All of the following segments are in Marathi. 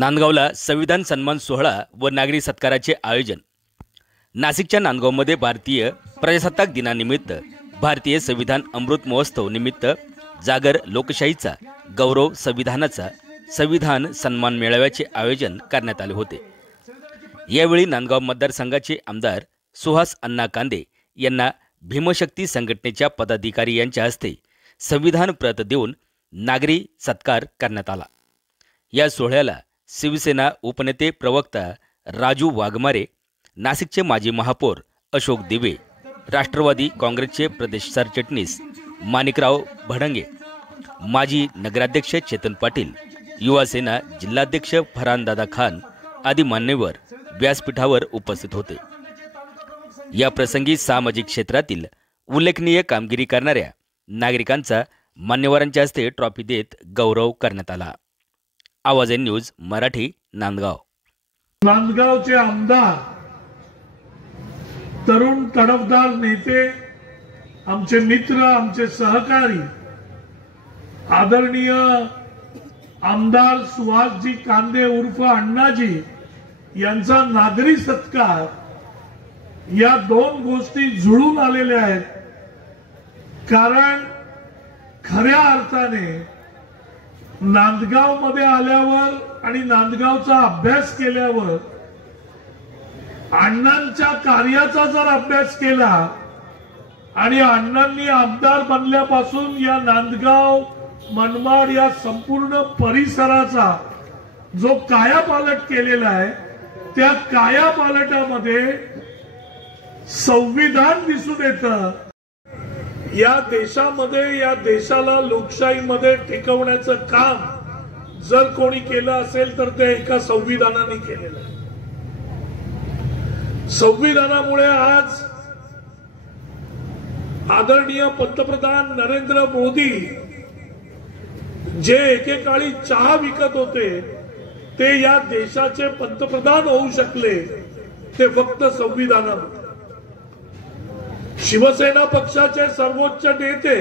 नांदगावला संविधान सन्मान सोहळा व नागरी सत्काराचे आयोजन। नाशिकच्या नांदगावमध्ये भारतीय प्रजासत्ताक दिनानिमित्त भारतीय संविधान अमृत महोत्सव निमित्त जागर लोकशाहीचा गौरव संविधानाचा संविधान सन्मान मेळाव्याचे आयोजन करण्यात आले होते। यावेळी नांदगाव मतदारसंघाचे आमदार सुहास अण्णा कांदे यांना भीमशक्ती संघटनेच्या पदाधिकारी यांच्या हस्ते संविधान प्रत देऊन नागरी सत्कार करण्यात आला। या सोहळ्याला शिवसेना उपनेते प्रवक्ता राजू वाघमारे, नाशिकचे माजी महापौर अशोक दिवे, राष्ट्रवादी काँग्रेसचे प्रदेश सरचिटणीस माणिकराव भडंगे, माजी नगराध्यक्ष चेतन पाटील, युवासेना जिल्हाध्यक्ष फरहानदादा खान आदी मान्यवर व्यासपीठावर उपस्थित होते। या प्रसंगी सामाजिक क्षेत्रातील उल्लेखनीय कामगिरी करणाऱ्या नागरिकांचा मान्यवरांच्या हस्ते ट्रॉफी देत गौरव करण्यात आला। आवाज न्यूज मराठी, नांदगाव। नांदगावचे आमदार, तरुण तडफदार नेते, आमचे मित्र, आमचे सहकारी आदरणीय आमदार सुहासजी कांदे उर्फ अण्णाजी यांचा नागरी सत्कार, या दोन गोष्टी जुळून आलेल्या आहेत। कारण खऱ्या अर्थाने नांदगाव मध्ये आल्यावर आणि नांदगावचा अभ्यास केल्यावर, अण्णांच्या कार्याचा जर अभ्यास केला आणि अण्णांनी आमदार बनल्यापासून या नांदगाव मनमाड या संपूर्ण परिसराचा जो कायापालट केलेला आहे, त्या कायापालटामध्ये संविधान दिसून येतं। या देशामध्ये, या देशाला लोकशाहीमध्ये टिकवण्याचं काम जर कोणी केलं असेल तर ते एका संविधानाने केलेलं आहे। संविधानामुळे आज आदरणीय पंतप्रधान नरेंद्र मोदी जे एकेकाळी चहा विकत होते ते या देशाचे पंतप्रधान होऊ शकले, ते फक्त संविधानामुळे। शिवसेना पक्षाचे सर्वोच्च नेते,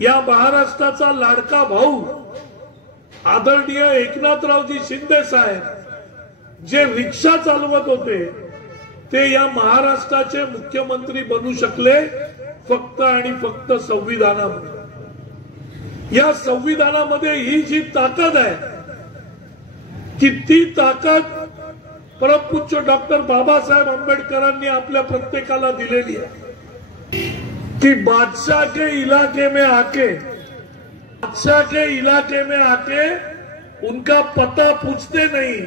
या महाराष्ट्राचा लाडका भाऊ आदरणीय एकनाथरावजी शिंदे साहेब जे रिक्षा चालवत होते, ते या महाराष्ट्राचे मुख्यमंत्री बनू शकले फक्त आणि फक्त संविधानामुळे। या संविधानामध्ये ही जी ताकद आहे, की ती ताकद परमपूज्य डॉक्टर बाबासाहेब आंबेडकरांनी आपल्या प्रत्येकाला दिलेली आहे। कि बादशाह के इलाके में आके, बादशाह के इलाके में आके उनका पता पूछते नहीं,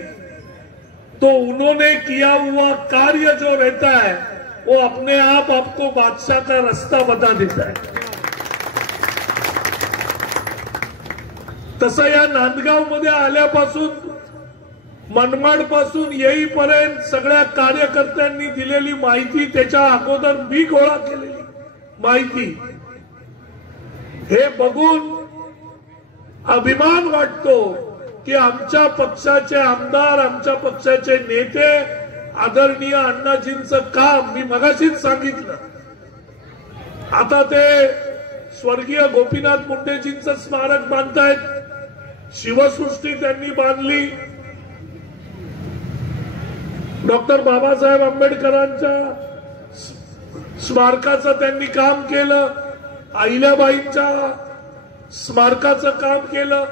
तो उन्होंने किया हुआ कार्य जो रहता है वो अपने आप आपको बादशाह का रास्ता बता देता है। तसं या नांदगाव मध्ये आल्यापासून, मनमाड पासून येईपर्यंत सगळ्या कार्यकर्त्यांनी दिलेली माहिती, त्याच्या अगोदर मी गोळा केलेली माहिती, हे बघून अभिमान वाटतो की आमच्या पक्षाचे आमदार, आमच्या पक्षाचे नेते आदरणीय अण्णाजींचं काम मी मगाशीच सांगितलं। आता ते स्वर्गीय गोपीनाथ मुंडेजींचं स्मारक बांधतायत, शिवसृष्टी त्यांनी बांधली, डॉक्टर बाबासाहेब आंबेडकरांच्या स्मारकाचं त्यांनी काम केलं, अहिल्याबाईंच्या स्मारकाचं काम केलं।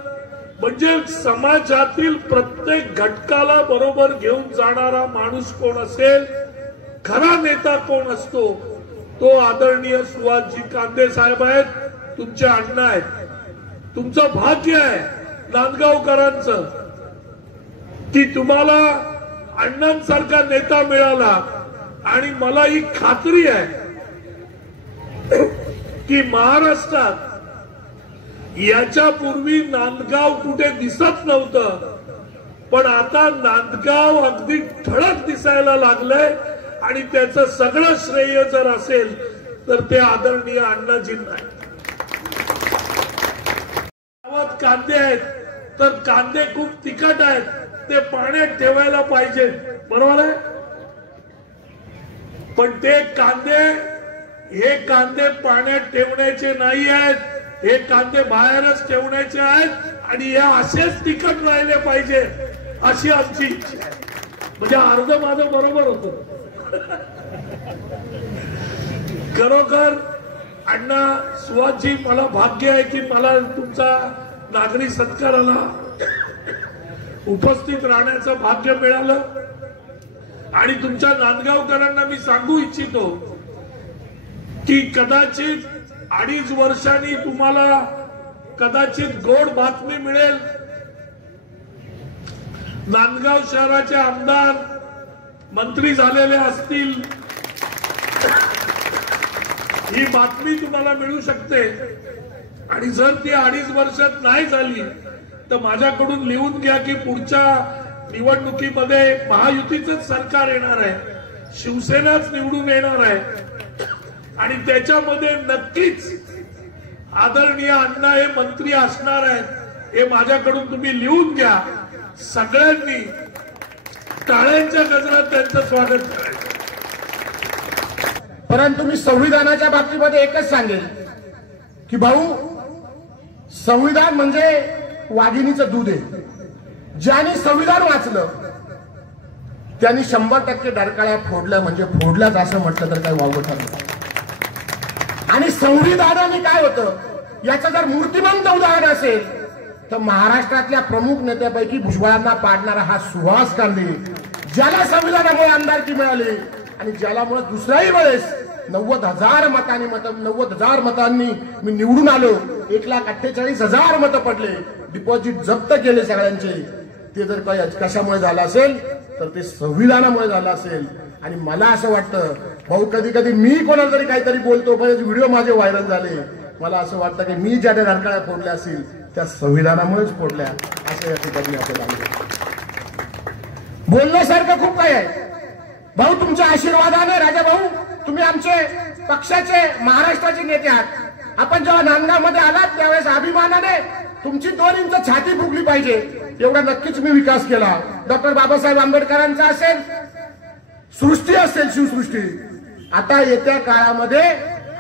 म्हणजे समाजातील प्रत्येक घटकाला बरोबर घेऊन जाणारा माणूस कोण असेल, खरा नेता कोण असतो, तो आदरणीय सुहासजी कांदे साहेब आहेत, तुमचे अण्णा आहेत। तुमचं भाग्य आहे नांदगावकरांचं की तुम्हाला अण्णांसारखा नेता मिळाला। आणि मला ही खात्री आहे की महाराष्ट्रात याच्यापूर्वी नांदगाव कुठे दिसत नव्हतं, पण आता नांदगाव अगदी ठळक दिसायला लागलंय। आणि त्याचं सगळं श्रेय जर असेल तर ते आदरणीय अण्णाजींना आहे। गावात कांदे आहेत तर कांदे खूप तिखट आहेत, ते पाण्यात ठेवायला पाहिजे, बरोबर आहे। पण ते कांदे, हे कांदे पाण्यात ठेवण्याचे नाही आहेत, हे कांदे बाहेरच ठेवण्याचे आहेत आणि या असेच तिखट राहिले पाहिजे अशी आमची इच्छा आहे. म्हणजे अर्ध माझं बरोबर होतं. खरोखर अण्णा सुहासजी, मला भाग्य आहे की मला तुमचा नागरी सत्काराला उपस्थित राहण्याचं भाग्य मिळालं. आणि तुमच्या नांदगावकरांना मी सांगू इच्छितो की कदाचित 2.5 वर्षांनी तुम्हाला कदाचित गोड बातमी मिळेल. नांदगाव शहराचे आमदार मंत्री झालेले असतील, ही बातमी तुम्हाला मिळू शकते. आणि जर ती 2.5 वर्षात नाही झाली तर माझ्याकडून लिहून घ्या की पुढच्या निवडणुकीमध्ये महायुतीचंच सरकार येणार आहे, शिवसेनाच निवडून येणार आहे. आणि त्याच्यामध्ये नक्कीच आदरणीय अण्णा हे मंत्री असणार आहेत, हे माझ्याकडून तुम्ही लिहून घ्या. सगळ्यांनी टाळ्यांच्या गजरात त्यांचं स्वागत करायचं. परंतु मी संविधानाच्या बाबतीमध्ये एकच सांगेन की भाऊ, संविधान म्हणजे वाघिणीचं दूध आहे. ज्याने संविधान वाचलं त्यांनी 100% डरकाळ्या फोडल्या, म्हणजे फोडल्याच असं म्हटलं तर काही वावगं ठरलं. आणि संविधानाने काय होतं याचं जर मूर्तिमंत उदाहरण असेल तर महाराष्ट्रातल्या प्रमुख नेत्यापैकी भुजबळांना पाडणारा हा सुहास कांदे, ज्याला संविधानामुळे आमदारकी मिळाली आणि ज्यालामुळे दुसऱ्याही वेळेस 90,000 मतांनी मी निवडून आलो. 1,48,000 मतं पडले, डिपॉझिट जप्त केले सगळ्यांचे. ते जर काही कशामुळे झालं असेल तर ते संविधानामुळे झालं असेल. आणि मला असं वाटतं भाऊ, कधी कधी मी कोणाला तरी काहीतरी बोलतो, बरेच व्हिडिओ माझे व्हायरल झाले. मला असं वाटतं की मी ज्या डरकाळ्या फोडल्या असतील त्या संविधानामुळेच फोडल्या असं या ठिकाणी आपल्याला बोलण्यासारखं खूप काही आहे. भाऊ, तुमच्या आशीर्वादाने राजा भाऊ, तुम्ही आमचे पक्षाचे महाराष्ट्राचे नेते आहात. आपण जेव्हा नांदगावमध्ये आलात त्यावेळेस अभिमानाने तुमची 2 इंच छाती फुगली पाहिजे एवढा नक्कीच मी विकास केला. डॉक्टर बाबासाहेब आंबेडकरांचा असेल, सृष्टी असेल, शिवसृष्टी. आता येत्या काळामध्ये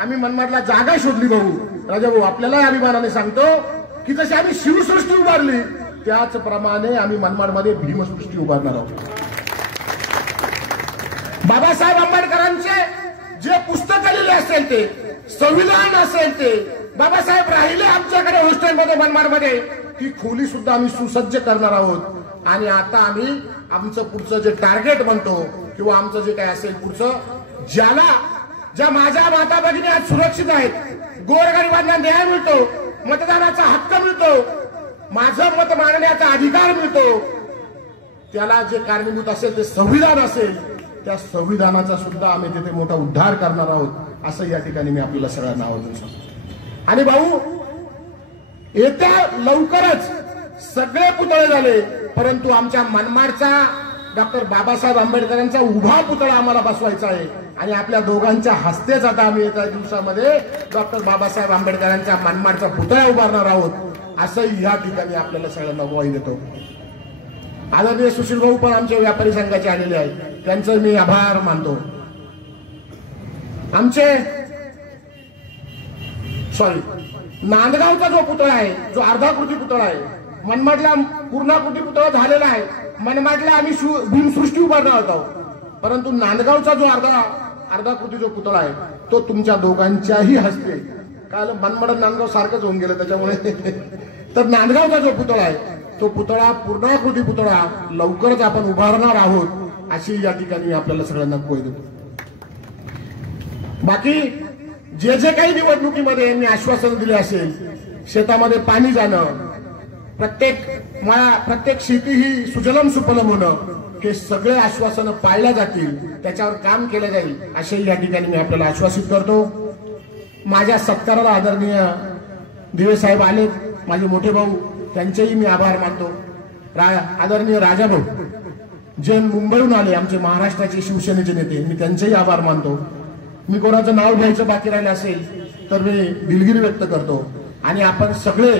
आम्ही मनमाडला जागा शोधली भाऊ. राजा भाऊ, आपल्याला अभिमानाने सांगतो की जशी आम्ही शिवसृष्टी उभारली त्याचप्रमाणे आम्ही मनमाडमध्ये भीमसृष्टी उभारणार आहोत. बाबासाहेब आंबेडकरांचे जे पुस्तक लिहिले असेल ते, संविधान असेल ते, बाबासाहेब राहिले आमच्याकडे हॉस्टेलमध्ये मनमाडमध्ये, ती खोली सुद्धा आम्ही सुसज्ज करणार आहोत. आणि आता आम्ही आमचं पुढचं जे टार्गेट म्हणतो किंवा आमचं जे काय असेल पुढचं, ज्या माझ्या माता भगिनी आज सुरक्षित आहेत, गोरगरिबांना न्याय मिळतो, मतदानाचा हक्क मिळतो, माझं मत मांडण्याचा अधिकार मिळतो, त्याला जे कारणीभूत असेल ते संविधान असेल, त्या संविधानाचा सुद्धा आम्ही तिथे मोठा उद्धार करणार आहोत असं या ठिकाणी मी आपल्याला सगळ्यांना आवर्जून सांगतो. आणि भाऊ, येत्या लवकरच सगळे पुतळे झाले, परंतु आमच्या मनमाडचा डॉक्टर बाबासाहेब आंबेडकरांचा उभा पुतळा आम्हाला बसवायचा आहे. आणि आपल्या दोघांच्या हस्तेच आता आम्ही एका दिवसामध्ये डॉक्टर बाबासाहेब आंबेडकरांच्या मनमाडचा पुतळा उभारणार आहोत असंही या ठिकाणी आपल्याला सगळ्यांना ग्वाही देतो. आदरणीय सुशील भाऊ पण आमचे व्यापारी संघाचे आलेले आहेत, त्यांचं मी आभार मानतो. नांदगावचा जो पुतळा आहे, जो अर्धाकृती पुतळा आहे, मनमाडला पूर्णाकृती पुतळा झालेला आहे. मनमाडला आम्ही भीमसृष्टी उभारणार आहोत, परंतु नांदगावचा जो अर्धाकृती जो पुतळा आहे तो तुमच्या दोघांच्याही हस्ते, काल मनमाड नांदगाव सारखंच होऊन गेलं त्याच्यामुळे, तर नांदगावचा जो पुतळा आहे तो पुतळा, पूर्णाकृती पुतळा लवकरच आपण उभारणार आहोत अशी या ठिकाणी आपल्याला सगळ्यांना ग्वाही देतो. बाकी जे जे काही निवडणुकीमध्ये यांनी आश्वासन दिले असेल, शेतामध्ये पाणी जाणं, प्रत्येक शेती ही सुजलम सुफलम होणं, हे सगळे आश्वासनं पाळल्या जातील, त्याच्यावर काम केलं जाईल असे या ठिकाणी मी आपल्याला आश्वासित करतो. माझ्या सत्काराला आदरणीय दिवे साहेब आले, माझे मोठे भाऊ, त्यांचेही मी आभार मानतो. आदरणीय राजा भाऊ जे मुंबईहून आले, आमचे महाराष्ट्राचे शिवसेनेचे नेते, मी त्यांचेही आभार मानतो. मी कोणाचं नाव घ्यायचं बाकी राहिलं असेल तर मी दिलगिरी व्यक्त करतो. आणि आपण सगळे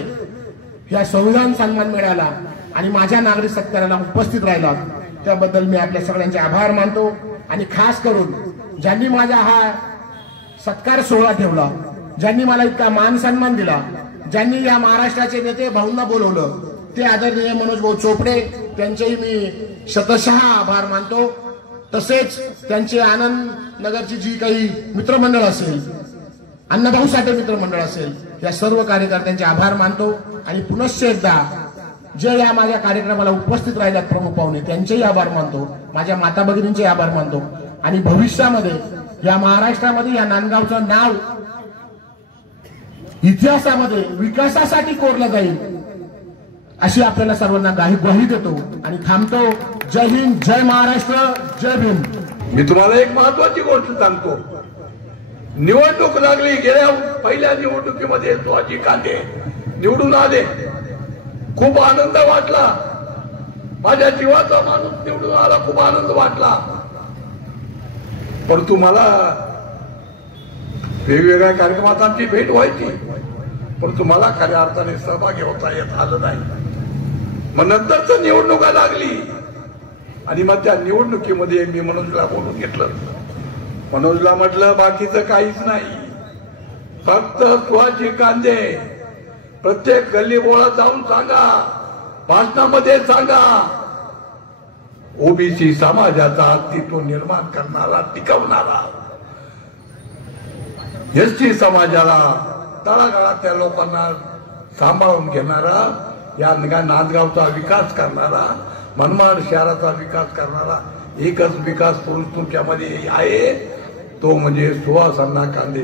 या संविधान सन्मान मेळ्याला आणि माझ्या नागरिक सत्काराला उपस्थित राहिलात त्याबद्दल मी आपल्या सगळ्यांचे आभार मानतो. आणि खास करून ज्यांनी माझा हा सत्कार सोहळा ठेवला, ज्यांनी मला इतका मान सन्मान दिला, ज्यांनी या महाराष्ट्राचे नेते भाऊंना बोलवलं ते आदरणीय मनोज भाऊ चोपडे, त्यांचेही मी शतशः आभार मानतो. तसेच त्यांचे आनंद नगरची जी काही मित्रमंडळ असेल, अण्णाभाऊ साठे मित्रमंडळ असेल, या सर्व कार्यकर्त्यांचे आभार मानतो. आणि पुनश्च एकदा जे या माझ्या कार्यक्रमाला उपस्थित राहिल्यात प्रमुख पाहुणे, त्यांचेही आभार मानतो. माझ्या माता भगिनींचे आभार मानतो. आणि भविष्यामध्ये या महाराष्ट्रामध्ये या नांदगावचं नाव इतिहासामध्ये विकासासाठी कोरलं जाईल अशी आपल्याला सर्वांना ग्वाही देतो आणि थांबतो. जय हिंद, जय महाराष्ट्र, जय भीम. मी तुम्हाला एक महत्वाची गोष्ट सांगतो. निवडणूक लागली, गेल्या पहिल्या निवडणुकीमध्ये सुहाजी कांदे निवडून आले. खूप आनंद वाटला. माझ्या जीवाचा माणूस निवडून आला, खूप आनंद वाटला. परंतु मला वेगवेगळ्या कार्यक्रमात आमची भेट व्हायची, परंतु मला खऱ्या अर्थाने सहभागी होता येत आलं नाही. मग नंतरच निवडणुका लागली आणि मग त्या निवडणुकीमध्ये मी मनोजला बोलून घेतलं. मनोजला म्हटलं बाकीचं काहीच नाही, फक्त सुहाजी कांदे प्रत्येक गल्लीबोळात जाऊन सांगा, भाषणामध्ये सांगा, ओबीसी समाजाचा अस्तित्व निर्माण करणारा, टिकवणारा, एसटी समाजाला तळागाळातल्या लोकांना सांभाळून घेणारा, या नांदगावचा विकास करणारा, मनमाड शहराचा विकास करणारा एकच विकास पुरुष तुमच्यामध्ये आहे, तो म्हणजे सुहास अण्णा कांदे.